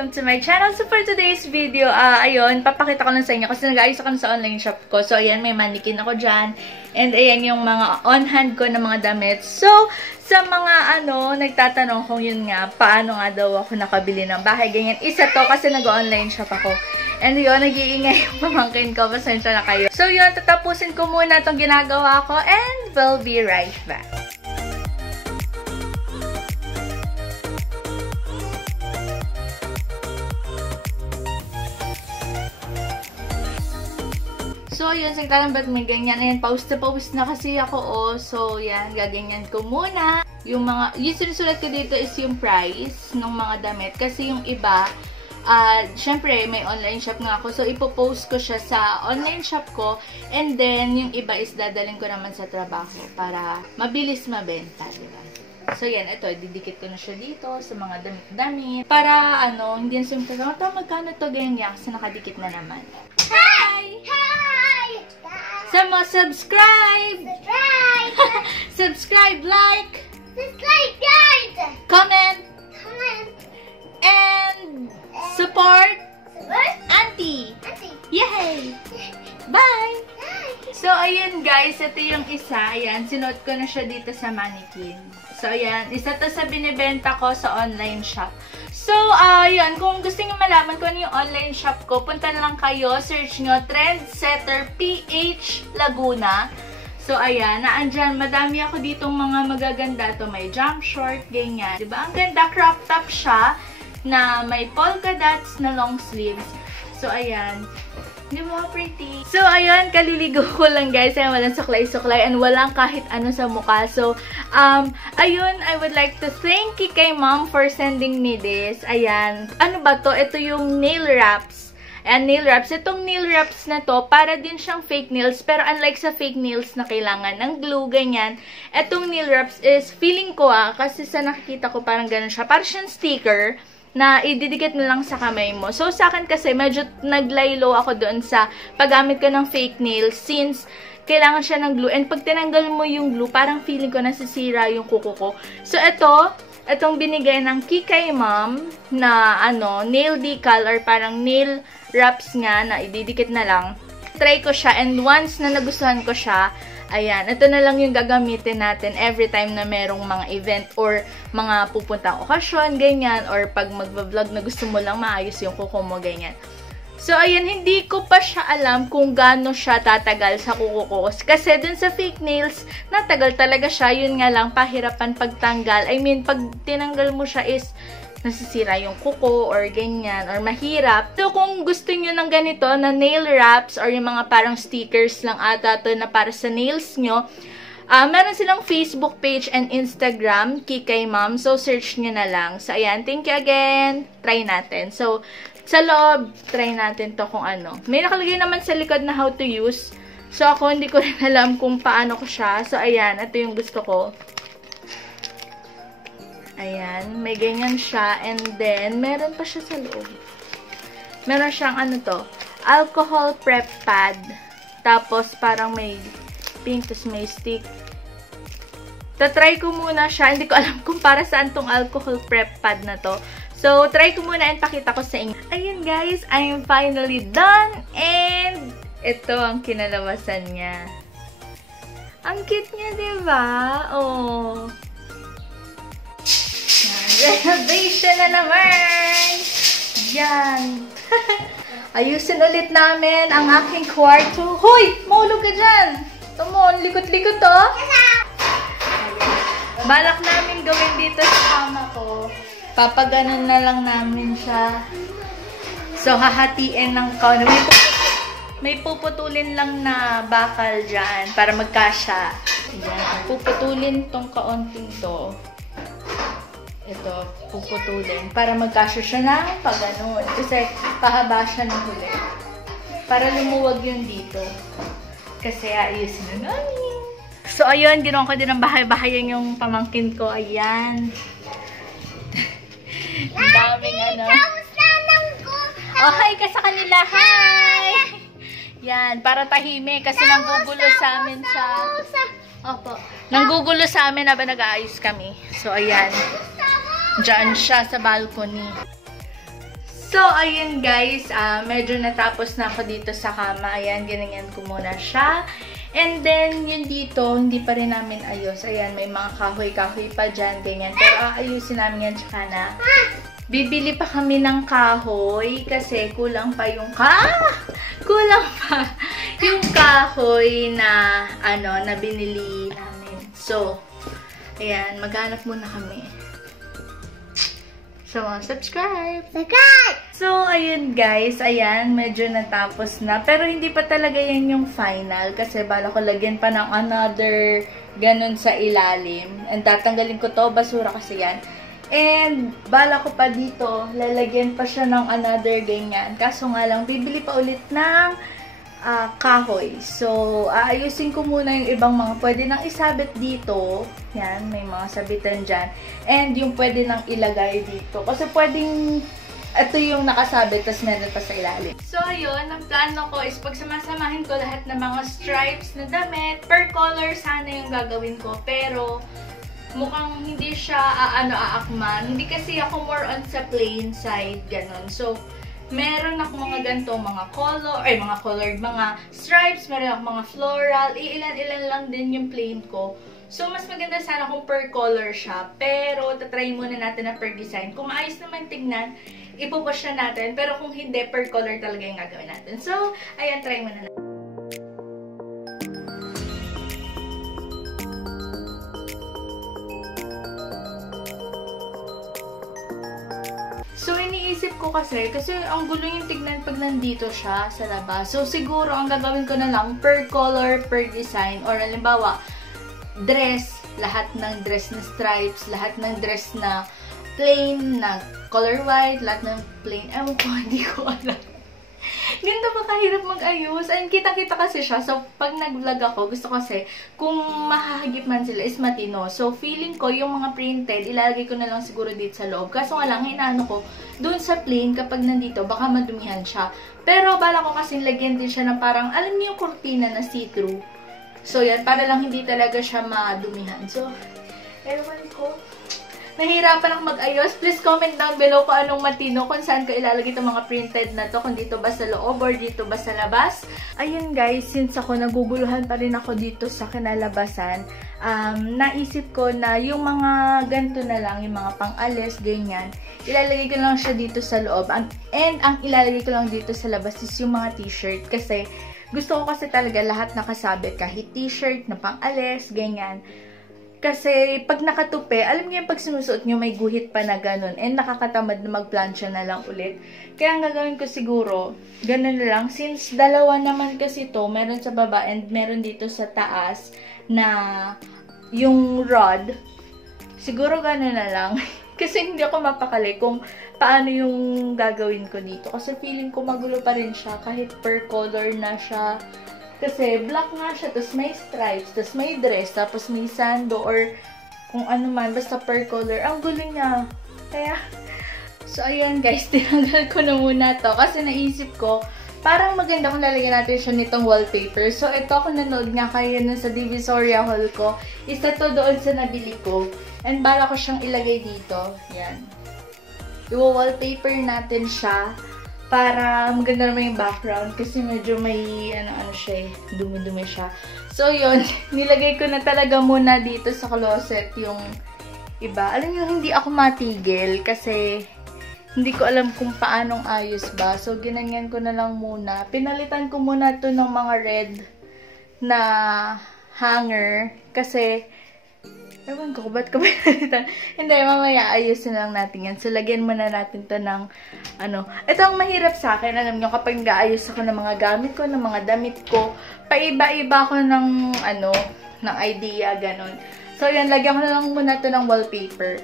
welcome to my channel. So for today's video, ayun, papakita ko lang sa inyo kasi nag-aayos ako sa online shop ko. So ayan, may mannequin ako dyan. And ayan yung mga on-hand ko na mga damit. So, sa mga nagtatanong kung yun nga, paano nga daw ako nakabili ng bahay, ganyan. Isa to kasi nag-online shop ako. And yun, nag-iingay yung pamangkin ko. Pasensya na kayo. So yun, tatapusin ko muna itong ginagawa ko and we'll be right back. So, yun, sagtalang ba't may ganyan. Ayan, pause na kasi ako, So, yan, gaganyan ko muna. Yung sinusulat ko dito is yung price ng mga damit. Kasi yung iba, syempre, may online shop nga ako. So, ipopost ko siya sa online shop ko. And then, yung iba is dadaling ko naman sa trabaho para mabilis mabenta, diba? So, yan, ito, didikit ko na siya dito sa mga damit-damit. Para, hindi na simple. Magkano to, ganyan, kasi nakadikit na naman. Hi! Sa mga subscribe! Subscribe, like! Comment! And support! Auntie! Yay! Bye! So, ayan guys, ito yung isa. Ayan, sinuot ko na siya dito sa mannequin. So, ayan, isa to sa binibenta ko sa online shop. So, ayan, kung gusto nyo malaman kung ano yung online shop ko, punta na lang kayo, search nyo, Trendsetter PH Laguna. So, ayan, naandyan, madami ako ditong mga magaganda to. May jump short, ganyan. Diba? Ang ganda, crop top siya, na may polka dots na long sleeves. So, ayan. Di ba, pretty? So, ayun, kaliligo ko lang, guys. Ayan, walang suklay-suklay and walang kahit ano sa mukha. So, ayun, I would like to thank you kay Mom for sending me this. Ayan. Ano ba to? Ito yung nail wraps. Ayan, nail wraps. Itong nail wraps na to, para din siyang fake nails. Pero unlike sa fake nails na kailangan ng glue, ganyan. Itong nail wraps is, feeling ko kasi sa nakikita ko parang ganun siya. Parang siyang sticker na ididikit na lang sa kamay mo. So, sa akin kasi, medyo naglaylo ako doon sa paggamit ko ng fake nails since kailangan siya ng glue. And pag tinanggal mo yung glue, parang feeling ko nasisira yung kuko ko. So, itong binigay ng Kikay Mom na, nail decal or parang nail wraps nga na ididikit na lang. Try ko siya and once na nagustuhan ko siya, ayan, ito na lang yung gagamitin natin every time na merong mga event or mga pupuntang okasyon, ganyan, or pag magbablog na gusto mo lang maayos yung kuko mo, ganyan. So, ayan, hindi ko pa siya alam kung gaano siya tatagal sa kuko ko. Kasi dun sa fake nails, natagal talaga siya. Yun nga lang, pahirapan pagtanggal. I mean, pag tinanggal mo siya is nasisira yung kuko or ganyan, or mahirap. So, kung gusto nyo ng ganito na nail wraps or yung mga parang stickers lang ata to na para sa nails nyo, meron silang Facebook page and Instagram, Kikay Mom. So, search nyo na lang. So, ayan. Thank you again. Try natin. So, sa loob, try natin to kung ano. May nakalagay naman sa likod na how to use. So, ako hindi ko rin alam kung paano ko siya. So, ayan. Ito yung gusto ko. Ayan, may ganyan siya. And then, meron pa siya sa loob. Meron siyang alcohol prep pad. Tapos, parang may pink, tapos may stick. Tatry ko muna siya. Hindi ko alam kung para saan tong alcohol prep pad na to. So, try ko muna and pakita ko sa inyo. Ayan guys, I'm finally done. And, ito ang kinalabasan niya. Ang cute niya, diba? Oh. Renovation na naman! Yan! Ayusin ulit namin ang aking kwarto. Hoy! Mahulog ka dyan! Tumon, likot-likot to! Balak namin gawin dito sa kama ko. Papaganon na lang namin siya. So, hahatiin ng kauna. May puputulin lang na bakal dyan para magkasya. Yan. Puputulin tong kaunting to. Ito, puputulin. Para magkasya siya ng pag-ganon. Kasi pahaba siya ng huli. Para lumuwag yun dito. Kasi ayusin na namin. So, ayun. Ginawa ko din ng bahay-bahay yung pamangkin ko. Ayan. Ang daming Oh, hi ka sa kanila. Hi! Yan. Para tahimik. Kasi nanggugulo sa amin sa... Opo. Nanggugulo sa amin habang nag-aayos kami. So, ayan. Diyan siya sa balcony. So, ayun guys, medyo natapos na ako dito sa kama. Ayan, ginanyan ko muna siya. And then, yun dito, hindi pa rin namin ayos. Ayan, may mga kahoy-kahoy pa dyan, ganyan. Pero aayusin namin yan, tsaka na. Bibili pa kami ng kahoy kasi kulang pa yung kulang pa yung kahoy na, na binili namin. So, ayan, maghanap muna kami. So, subscribe! So, ayun guys. Ayan, medyo natapos na. Pero hindi pa talaga yan yung final. Kasi bala ko lagyan pa ng another ganun sa ilalim. And tatanggalin ko to. Basura kasi yan. And bala ko pa dito, lalagyan pa siya ng another ganyan. Kaso nga lang, bibili pa ulit ng kahoy. So, aayusin ko muna yung ibang mga pwede nang isabit dito. Yan, may mga sabitan dyan. And yung pwede nang ilagay dito. Kasi pwedeng, ito yung nakasabit, tas meron pa sa ilalim. So, ayun, ang plano ko is pagsamasamahin ko lahat ng mga stripes na damit. Per color sana yung gagawin ko. Pero, mukhang hindi siya aakman. Hindi kasi ako more on sa plain side, ganun. So, meron ako mga ganito, mga colored, mga stripes, meron ako mga floral, ilan-ilan lang din yung plain ko. So, mas maganda sana kung per color siya, pero tatry muna natin na per design. Kung maayos naman tignan, ipupush na natin, pero kung hindi, per color talaga yung gagawin natin. So, ayan, try muna natin. So, iniisip ko kasi ang gulo yung tignan pag nandito siya sa labas. So, siguro, ang gagawin ko na lang, per color, per design, or halimbawa, dress, lahat ng dress na stripes, lahat ng dress na plain, na color white, lahat ng plain, ewan ko, hindi ko alam. Ganito ba kahirap mag-ayos? And kitang-kita kasi siya. So, pag nag-vlog ako, gusto kasi, kung mahahagip man sila, is matino. So, feeling ko, yung mga printed, ilalagay ko na lang siguro dito sa loob. Kaso nga lang, inaano ko, dun sa plain, kapag nandito, baka madumihan siya. Pero, bala ko kasi lagyan din siya ng parang, alam niyo yung kurtina na see-through. So, yan, para lang hindi talaga siya madumihan. So, ewan ko. Nahihirapan ako mag-ayos. Please comment down below kung anong matino, kung saan ko ilalagay itong mga printed na to, kung dito ba sa loob or dito ba sa labas. Ayun guys, since ako naguguluhan pa rin ako dito sa kinalabasan, naisip ko na yung mga ganito na lang, yung mga pang-alis, ganyan, ilalagay ko lang siya dito sa loob. And ang ilalagay ko lang dito sa labas is yung mga t-shirt. Kasi gusto ko kasi talaga lahat nakasabit, kahit t-shirt na pang-alis, ganyan. Kasi, pag nakatupi, alam niyo yung pag sinusuot niyo, may guhit pa na ganun. And nakakatamad na magplansya na lang ulit. Kaya ang gagawin ko siguro, ganun na lang. Since dalawa naman kasi to, meron sa baba and meron dito sa taas na yung rod. Siguro ganun na lang. Kasi hindi ako mapakali kung paano yung gagawin ko dito. Kasi feeling ko magulo pa rin siya kahit per color na siya. Kasi black nga siya, tapos may stripes, tapos may dress, tapos may sando, or kung ano man, basta per color. Ang gulo niya. Kaya, so ayan guys, tinanggal ko na muna to. Kasi naisip ko, parang maganda kung lalagyan natin siya nitong wallpaper. So ito, ako nanood nga kayo nun sa Divisoria Hall ko. Isa to doon sa nabili ko. And bala ko siyang ilagay dito. Yan. I-wallpaper natin siya. Para maganda naman yung background kasi medyo may ano siya eh, dumi-dumi siya. So yun, nilagay ko na talaga muna dito sa closet yung iba. Alam niyo, hindi ako matigil kasi hindi ko alam kung paanong ayos ba. So ginanyan ko na lang muna. Pinalitan ko muna to ng mga red na hanger kasi ewan ko, ba't ko pinalitan? Hindi, mamaya ayusin lang natin yan. So, lagyan muna natin to ng, ito ang mahirap sa akin. Alam nyo, kapag nag-aayos ako ng mga gamit ko, ng mga damit ko, paiba-iba ako ng, ng idea, ganon. So, yan, lagyan ko na lang muna to ng wallpaper.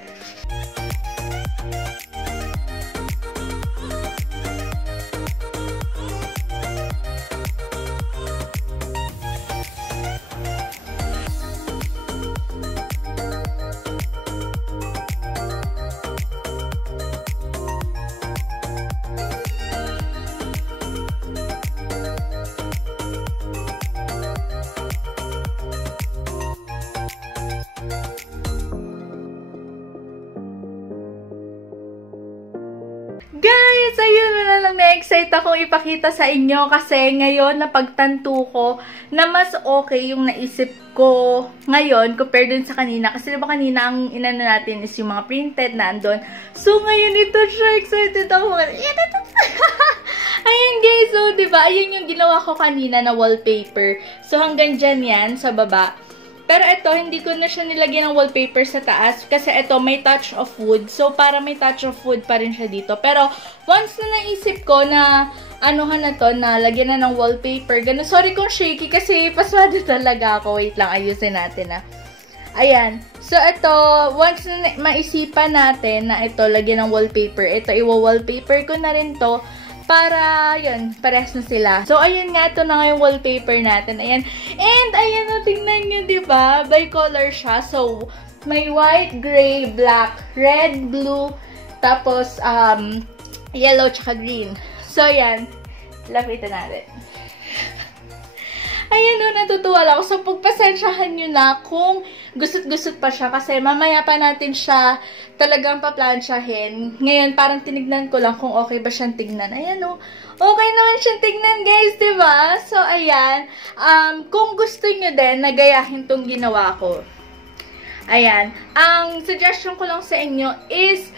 na-excite akong ipakita sa inyo kasi ngayon napagtanto ko na mas okay yung naisip ko ngayon compared dun sa kanina. Kasi diba kanina ang inano natin is yung mga printed na andun. So ngayon ito siya, excited ako. Ayan guys, so diba, ayun yung ginawa ko kanina na wallpaper. So hanggang dyan yan sa baba. Pero ito, hindi ko na siya nilagyan ng wallpaper sa taas kasi ito may touch of wood. So, para may touch of wood pa rin siya dito. Pero, once na naisip ko na anuhan na to, na lagyan na ng wallpaper, ganun. Sorry kung shaky kasi paswado talaga ako. Wait lang, ayusin natin Ayan. So, ito, once na maisipan natin na ito, lagyan ng wallpaper, ito, iwa-wallpaper ko na rin to. Para, yun, parehas na sila. So, ayun nga, ito na nga yung wallpaper natin. Ayan. And, ayan o, tingnan nyo, diba? Bicolor siya. So, may white, gray, black, red, blue, tapos, yellow, tsaka green. So, ayan. Lapitan natin. Ayan o, natutuwa lang ako. So, pagpasensyahan nyo na kung gusot-gusot pa siya. Kasi mamaya pa natin siya talagang paplansyahin. Ngayon, parang tinignan ko lang kung okay ba siyang tignan. Ayan o. Okay naman siyang tignan, guys, diba? So, ayan. Kung gusto nyo din, nagayahin tong ginawa ko. Ayan. Ang suggestion ko lang sa inyo is,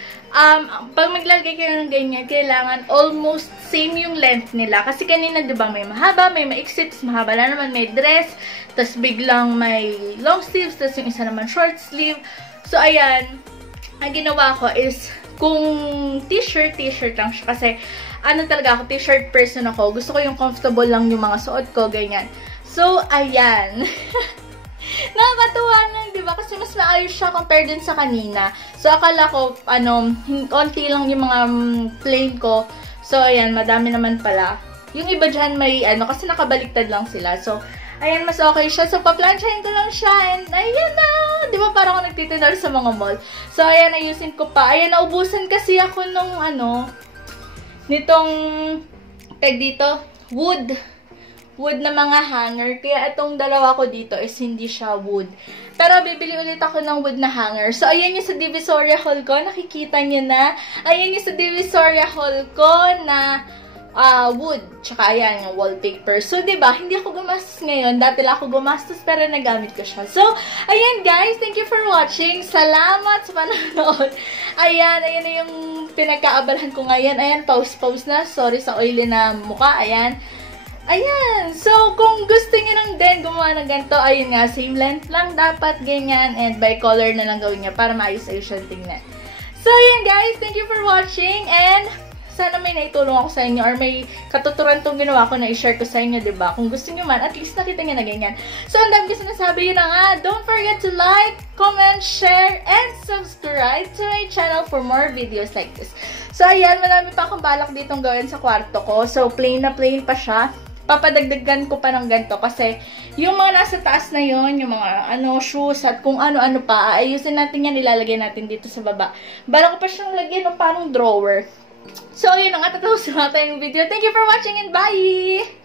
pag maglalagay kayo ng ganyan, kailangan almost same yung length nila. Kasi kanina, diba, may mahaba, may maiksit, mahaba na naman, may dress, tas biglang may long sleeves, tas yung isa naman short sleeve. So, ayan, ang ginawa ko is, kung t-shirt lang siya. Kasi, ano talaga ako, t-shirt person ako. Gusto ko yung comfortable lang yung mga suot ko, ganyan. So, ayan. Nakakatuwa lang, diba? Kasi mas maayos siya compared din sa kanina. So, akala ko, konti lang yung mga plain ko. So, ayan, madami naman pala. Yung iba dyan may, kasi nakabaliktad lang sila. So, ayan, mas okay siya. So, paplansyahin ko lang siya. And, ayan na! Diba, parang ako nagtitinor sa mga mall. So, ayan, ayusin ko pa. Ayan, naubusan kasi ako nung, nitong, dito, wood na mga hanger. Kaya itong dalawa ko dito is hindi siya wood. Pero bibili ulit ako ng wood na hanger. So, ayan yung sa Divisoria Hall ko. Nakikita niyo na. Ayan yung sa Divisoria Hall ko na wood. Tsaka ayan yung wallpaper. So, diba, hindi ako gumastos ngayon. Dati lang ako gumastos pero nagamit ko siya. So, ayan guys. Thank you for watching. Salamat sa panonood. Ayan na yung pinagkaabalahan ko ngayon. Ayan, pause na. Sorry sa oily na mukha. Ayan. Ayan. So, kung gusto niyo lang din gumawa ng ganito, ayun nga, same length lang dapat, ganyan, and bicolor na lang gawin niya para maayos-ayos siyang tingnan. So, ayan guys, thank you for watching, and sana may naitulong ako sa inyo, or may katuturan tong ginawa ko na i-share ko sa inyo, diba? Kung gusto niyo man, at least nakita niyo na ganyan. So, ang dami ko sinasabi, yun na nga, don't forget to like, comment, share, and subscribe to my channel for more videos like this. So, ayan, marami pa akong balak ditong gawin sa kwarto ko. So, plain na plain pa siya. Papadagdagan ko pa ng ganito kasi yung mga nasa taas na yon, yung mga shoes at kung ano-ano pa, ayusin natin yan, ilalagay natin dito sa baba. Bala ko pa siyang lagyan ng parang drawer. So, yun ang tatapos na tayong video. Thank you for watching and bye!